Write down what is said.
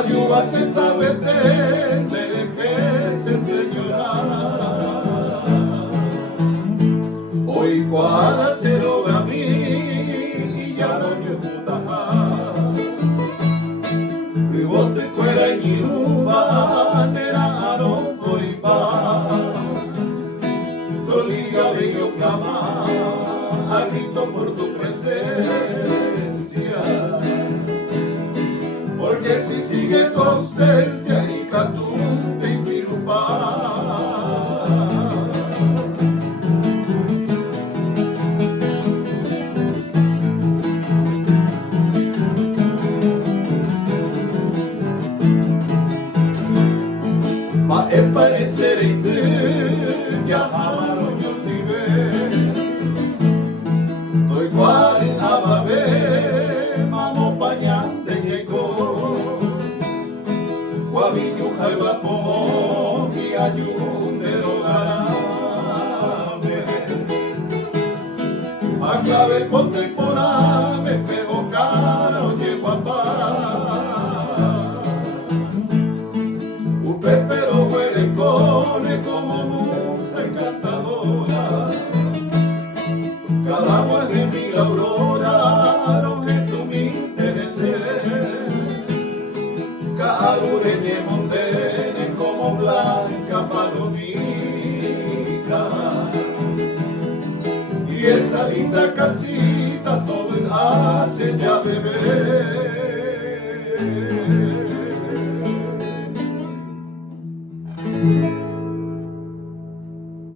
ayuda senta vete ejerce señora hoy cuadra cero gami y ya no yuta y bote fuera y ruba nera no voy pa lo liga bello clama a grito por tu presencia porque si sigue tu ausencia y catunte y pirupa pa parecer ya amaron yo tive doy cual amabe mamo pañante llegó guabillo jaiba como y ayunero garame a clave contemporánea me pego cara oye guapa pero huele cone como musa encantadora cada agua de mi aurora lo que tú me intereses carureñe mondene como blanca palomita y esa linda casita todo hace ya bebé